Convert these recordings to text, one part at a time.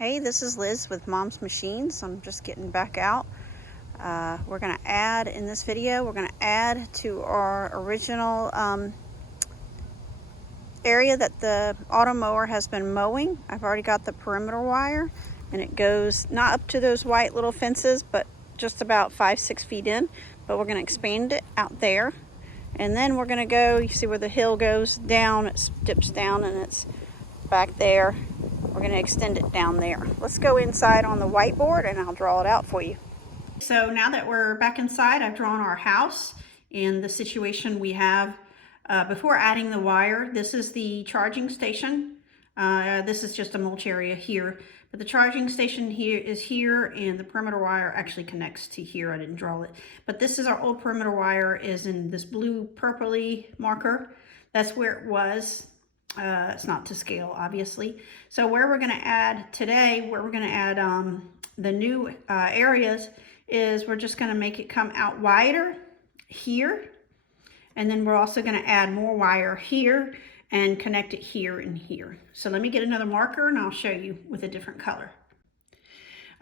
Hey, this is Liz with Mom's Machines. I'm just getting back out. We're going to add, in this video, we're going to add to our original area that the Automower has been mowing. I've already got the perimeter wire, and it goes not up to those white little fences, but just about 5-6 feet in. But we're going to expand it out there. And then we're going to go, you see where the hill goes down, it dips down and it's back there. We're going to extend it down there. Let's go inside on the whiteboard and I'll draw it out for you. So now that we're back inside, I've drawn our house and the situation we have. Before adding the wire, this is the charging station. This is just a mulch area here, but the charging station here is here, and the perimeter wire actually connects to here. I didn't draw it, but this is our old perimeter wire, is in this blue purpley marker. That's where it was. It's not to scale, obviously. So where we're going to add today, where we're going to add the new areas, is we're just going to make it come out wider here. And then we're also going to add more wire here and connect it here and here. So let me get another marker and I'll show you with a different color.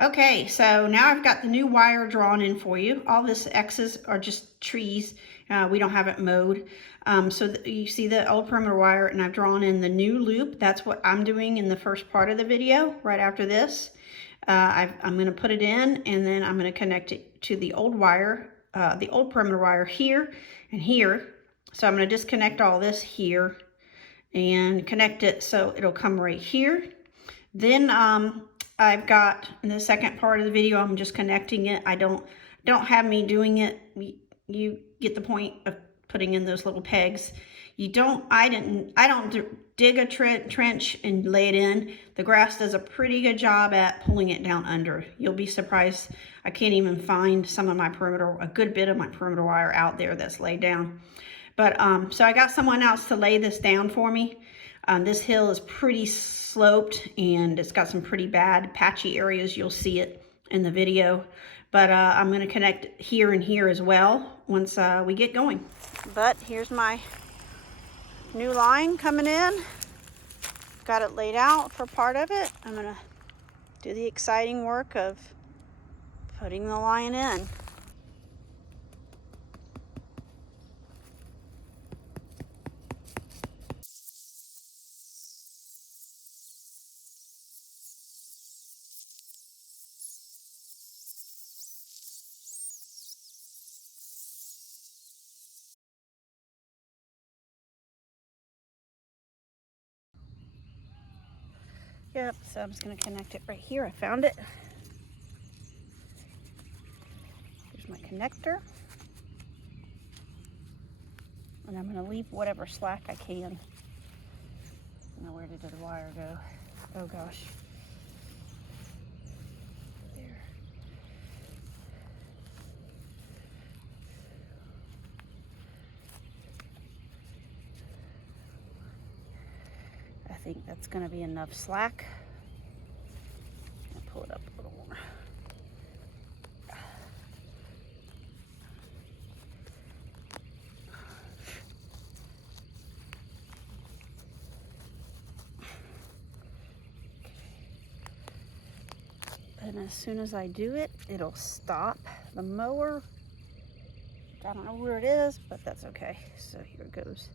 Okay, so now I've got the new wire drawn in for you. All this X's are just trees. We don't have it mowed. So you see the old perimeter wire, and I've drawn in the new loop. That's what I'm doing in the first part of the video, right after this. I'm going to put it in, and then I'm going to connect it to the old wire, the old perimeter wire here and here. So I'm going to disconnect all this here and connect it so it'll come right here. Then I've got, in the second part of the video, I'm just connecting it. I don't have me doing it. You get the point of putting in those little pegs. I don't dig a trench and lay it in. The grass does a pretty good job at pulling it down under. You'll be surprised. I can't even find some of my perimeter, a good bit of my perimeter wire out there that's laid down. But so I got someone else to lay this down for me. This hill is pretty sloped and it's got some pretty bad patchy areas. You'll see it in the video. But I'm going to connect here and here as well once we get going. But here's my new line coming in. Got it laid out for part of it. I'm going to do the exciting work of putting the line in. Yep, so I'm just going to connect it right here. I found it. Here's my connector. And I'm going to leave whatever slack I can. Now, where did the wire go? Oh gosh. There. I think that's going to be enough slack. I'll pull it up a little more. And as soon as I do it, it'll stop the mower. I don't know where it is, but that's okay. So here it goes.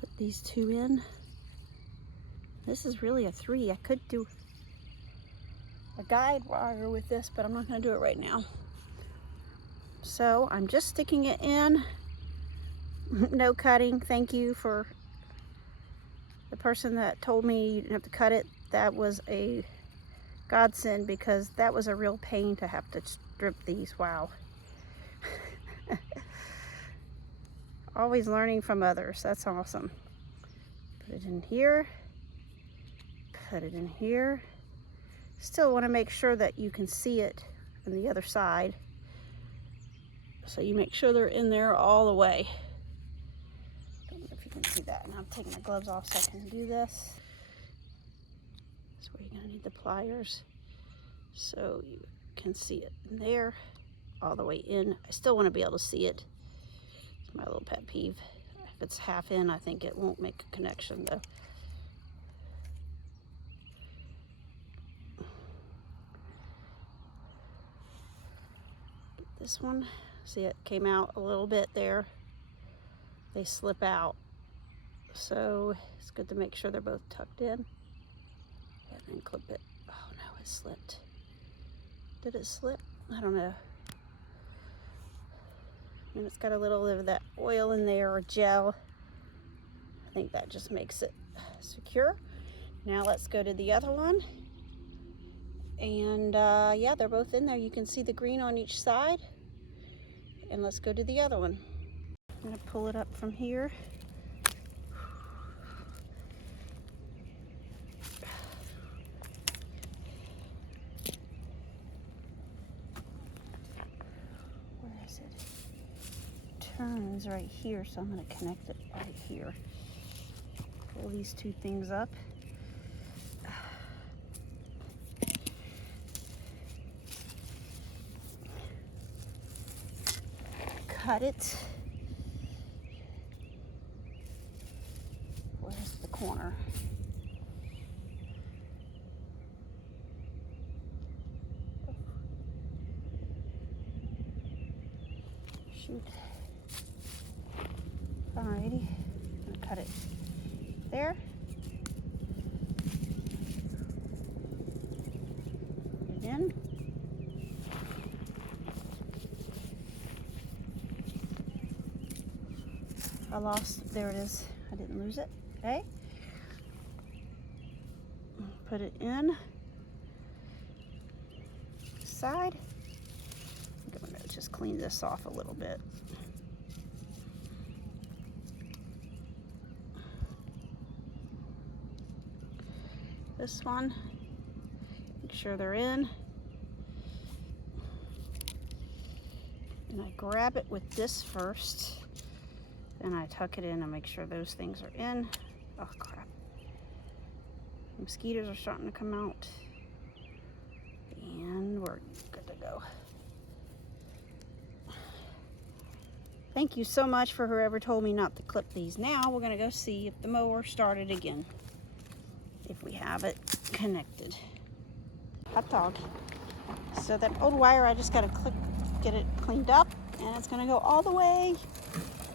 Put these two in. This is really a 3. I could do a guide wire with this, but I'm not going to do it right now. So I'm just sticking it in. No cutting. Thank you for the person that told me you didn't have to cut it. That was a godsend, because that was a real pain to have to strip these. Wow. Always learning from others. That's awesome. Put it in here. Put it in here. Still want to make sure that you can see it on the other side. So you make sure they're in there all the way. Don't know if you can see that. And I'm taking my gloves off so I can do this. That's where you're going to need the pliers so you can see it in there. all the way in. I still want to be able to see it. It's my little pet peeve. If it's half in, I think it won't make a connection though. This one, see, it came out a little bit there. They slip out, so it's good to make sure they're both tucked in and then clip it. Oh no, it slipped. Did it slip? I don't know. And it's got a little of that oil in there, or gel. I think that just makes it secure. Now let's go to the other one. And yeah, they're both in there. You can see the green on each side. And let's go to the other one. I'm gonna pull it up from here. Where is it? Turns right here, so I'm gonna connect it right here. Pull these two things up. Cut it. Where's the corner? Shoot. Alrighty, I'm gonna cut it there. Put it in. I lost, there it is. I didn't lose it, okay? Put it in. Side. I'm gonna just clean this off a little bit. This one, make sure they're in. And I grab it with this first. Then I tuck it in and make sure those things are in. Oh crap. Mosquitoes are starting to come out. And we're good to go. Thank you so much for whoever told me not to clip these. Now we're gonna go see if the mower started again. If we have it connected. Hot dog. So that old wire, I just gotta get it cleaned up, and it's gonna go all the way.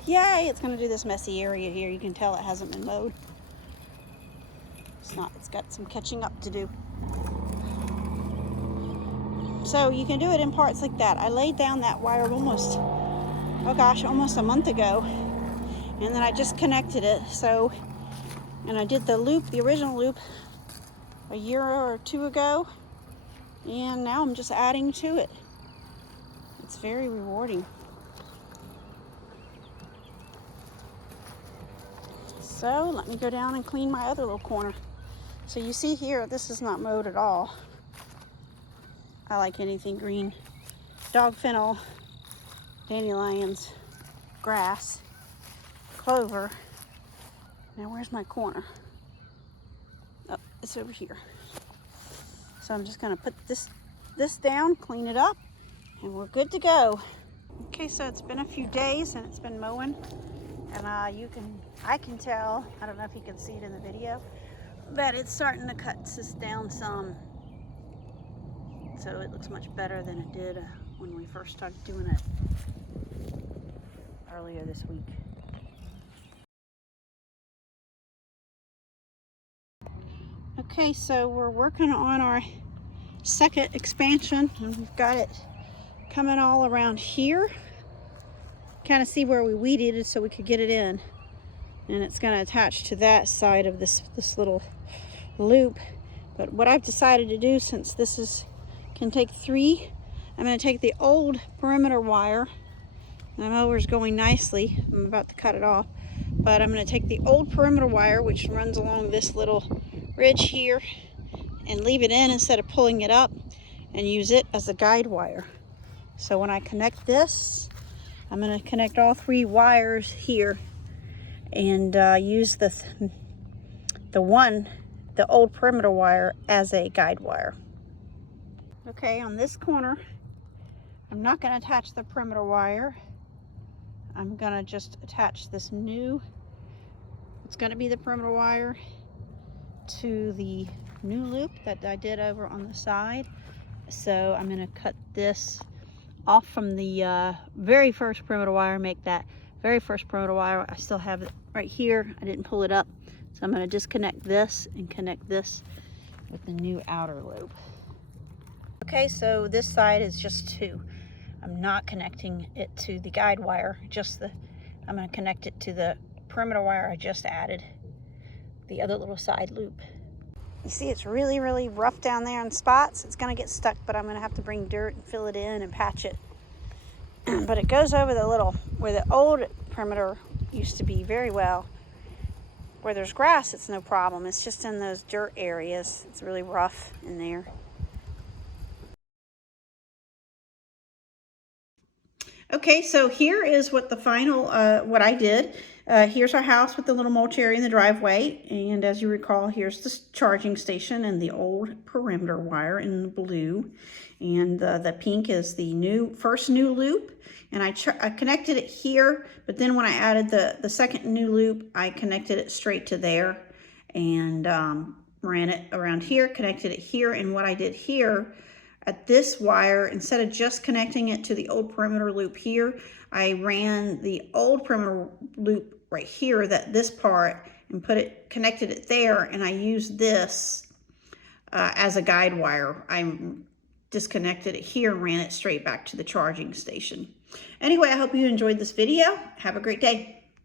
Yay, it's gonna do this messy area here. You can tell it hasn't been mowed. It's got some catching up to do. So you can do it in parts like that. I laid down that wire almost a month ago. And then I just connected it. So, and I did the loop, the original loop, a year or two ago. And now I'm just adding to it. It's very rewarding. So let me go down and clean my other little corner. So you see here, this is not mowed at all. I like anything green. Dog fennel, dandelions, grass, clover. Now where's my corner? Oh, it's over here. So I'm just gonna put this down, clean it up, and we're good to go. Okay, so it's been a few days and it's been mowing. And I can tell, I don't know if you can see it in the video, that it's starting to cut this down some. So it looks much better than it did when we first started doing it earlier this week. Okay, so we're working on our second expansion, and we've got it coming all around here. Kind of see where we weeded it so we could get it in, and it's going to attach to that side of this little loop. But what I've decided to do, since this can take 3, I'm going to take the old perimeter wire. My mower's going nicely. I'm about to cut it off, but I'm going to take the old perimeter wire, which runs along this little ridge here, and leave it in instead of pulling it up, and use it as a guide wire. So when I connect this, I'm going to connect all 3 wires here and use the old perimeter wire as a guide wire. Okay, on this corner, I'm I'm not going to attach the perimeter wire. I'm going to just attach this new, it's going to be the perimeter wire to the new loop that I did over on the side. So I'm going to cut this off from the very first perimeter wire, make that very first perimeter wire. I still have it right here. I didn't pull it up. So I'm going to disconnect this and connect this with the new outer loop. Okay, so this side is just 2. I'm not connecting it to the guide wire, I'm going to connect it to the perimeter wire I just added, the other little side loop. You see it's really, really rough down there in spots. It's going to get stuck, but I'm going to have to bring dirt and fill it in and patch it. But it goes over the little, where the old perimeter used to be very well. Where there's grass, it's no problem. It's just in those dirt areas. It's really rough in there. Okay, so here is what the final, what I did. Here's our house with the little mulch area in the driveway. And as you recall, here's the charging station and the old perimeter wire in the blue. And the pink is the first new loop. And I connected it here, but then when I added the second new loop, I connected it straight to there and ran it around here, connected it here. And what I did here, at this wire, instead of just connecting it to the old perimeter loop here, I ran the old perimeter loop right here, this part, and connected it there, and I used this as a guide wire. I disconnected it here and ran it straight back to the charging station. Anyway, I hope you enjoyed this video. Have a great day.